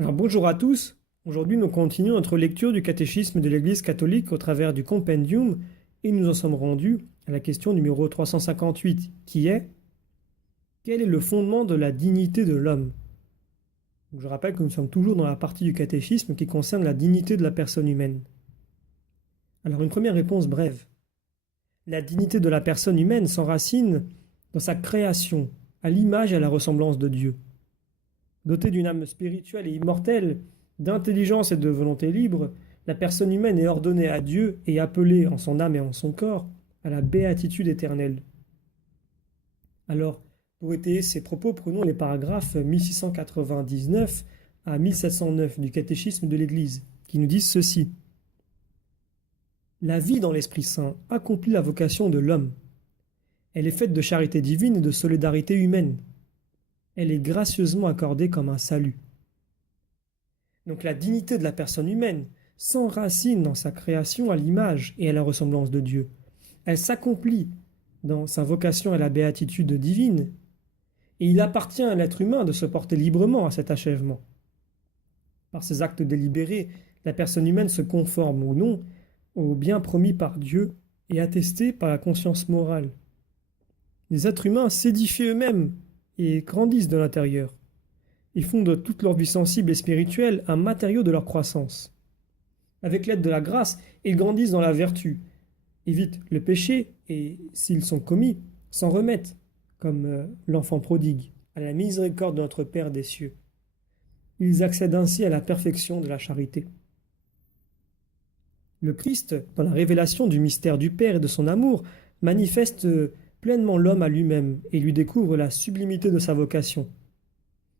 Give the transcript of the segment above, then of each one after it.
Alors bonjour à tous. Aujourd'hui, nous continuons notre lecture du catéchisme de l'Église catholique au travers du compendium et nous en sommes rendus à la question numéro 358 qui est: quel est le fondement de la dignité de l'homme? Donc, je rappelle que nous sommes toujours dans la partie du catéchisme qui concerne la dignité de la personne humaine. Alors une première réponse brève. La dignité de la personne humaine s'enracine dans sa création, à l'image et à la ressemblance de Dieu. Dotée d'une âme spirituelle et immortelle, d'intelligence et de volonté libre, la personne humaine est ordonnée à Dieu et appelée en son âme et en son corps à la béatitude éternelle. Alors, pour étayer ces propos, prenons les paragraphes 1699 à 1709 du catéchisme de l'Église, qui nous disent ceci. La vie dans l'Esprit Saint accomplit la vocation de l'homme. Elle est faite de charité divine et de solidarité humaine. Elle est gracieusement accordée comme un salut. Donc la dignité de la personne humaine s'enracine dans sa création à l'image et à la ressemblance de Dieu. Elle s'accomplit dans sa vocation à la béatitude divine, et il appartient à l'être humain de se porter librement à cet achèvement. Par ses actes délibérés, la personne humaine se conforme ou non au bien promis par Dieu et attesté par la conscience morale. Les êtres humains s'édifient eux-mêmes et grandissent de l'intérieur. Ils font de toute leur vie sensible et spirituelle un matériau de leur croissance. Avec l'aide de la grâce, ils grandissent dans la vertu, évitent le péché et, s'ils sont commis, s'en remettent, comme l'enfant prodigue, à la miséricorde de notre Père des cieux. Ils accèdent ainsi à la perfection de la charité. Le Christ, dans la révélation du mystère du Père et de son amour, manifeste pleinement l'homme à lui-même et lui découvre la sublimité de sa vocation.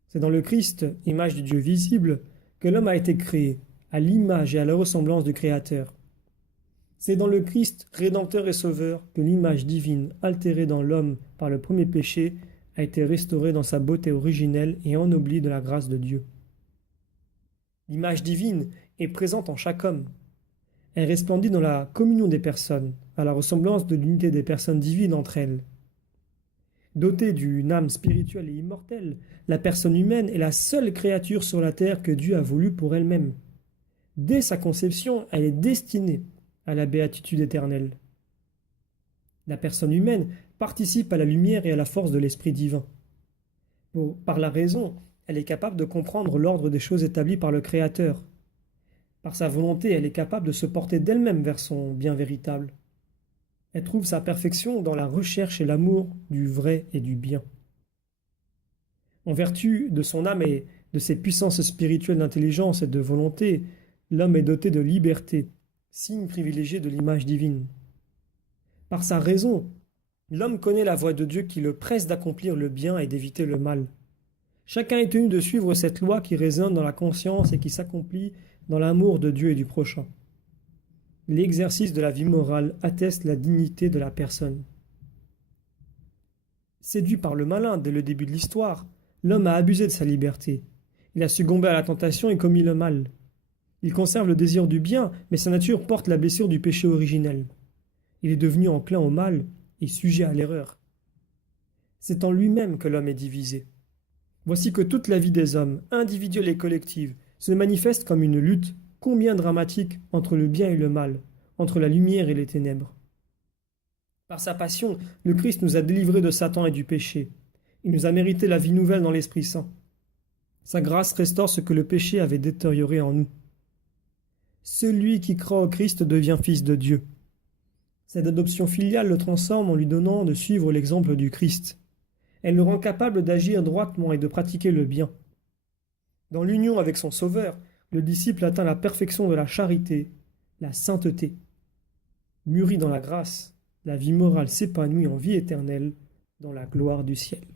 C'est dans le Christ, image du Dieu visible, que l'homme a été créé, à l'image et à la ressemblance du Créateur. C'est dans le Christ, Rédempteur et Sauveur, que l'image divine, altérée dans l'homme par le premier péché, a été restaurée dans sa beauté originelle et ennoblie de la grâce de Dieu. L'image divine est présente en chaque homme. Elle resplendit dans la communion des personnes, à la ressemblance de l'unité des personnes divines entre elles. Dotée d'une âme spirituelle et immortelle, la personne humaine est la seule créature sur la terre que Dieu a voulu pour elle-même. Dès sa conception, elle est destinée à la béatitude éternelle. La personne humaine participe à la lumière et à la force de l'Esprit divin. Par la raison, elle est capable de comprendre l'ordre des choses établies par le Créateur. Par sa volonté, elle est capable de se porter d'elle-même vers son bien véritable. Elle trouve sa perfection dans la recherche et l'amour du vrai et du bien. En vertu de son âme et de ses puissances spirituelles d'intelligence et de volonté, l'homme est doté de liberté, signe privilégié de l'image divine. Par sa raison, l'homme connaît la voie de Dieu qui le presse d'accomplir le bien et d'éviter le mal. Chacun est tenu de suivre cette loi qui résonne dans la conscience et qui s'accomplit dans l'amour de Dieu et du prochain. L'exercice de la vie morale atteste la dignité de la personne. Séduit par le malin dès le début de l'histoire, l'homme a abusé de sa liberté. Il a succombé à la tentation et commis le mal. Il conserve le désir du bien, mais sa nature porte la blessure du péché originel. Il est devenu enclin au mal et sujet à l'erreur. C'est en lui-même que l'homme est divisé. Voici que toute la vie des hommes, individuelle et collective, se manifeste comme une lutte combien dramatique entre le bien et le mal, entre la lumière et les ténèbres. Par sa passion, le Christ nous a délivrés de Satan et du péché. Il nous a mérité la vie nouvelle dans l'Esprit Saint. Sa grâce restaure ce que le péché avait détérioré en nous. Celui qui croit au Christ devient fils de Dieu. Cette adoption filiale le transforme en lui donnant de suivre l'exemple du Christ. Elle le rend capable d'agir droitement et de pratiquer le bien. Dans l'union avec son Sauveur, le disciple atteint la perfection de la charité, la sainteté. Mûri dans la grâce, la vie morale s'épanouit en vie éternelle dans la gloire du ciel.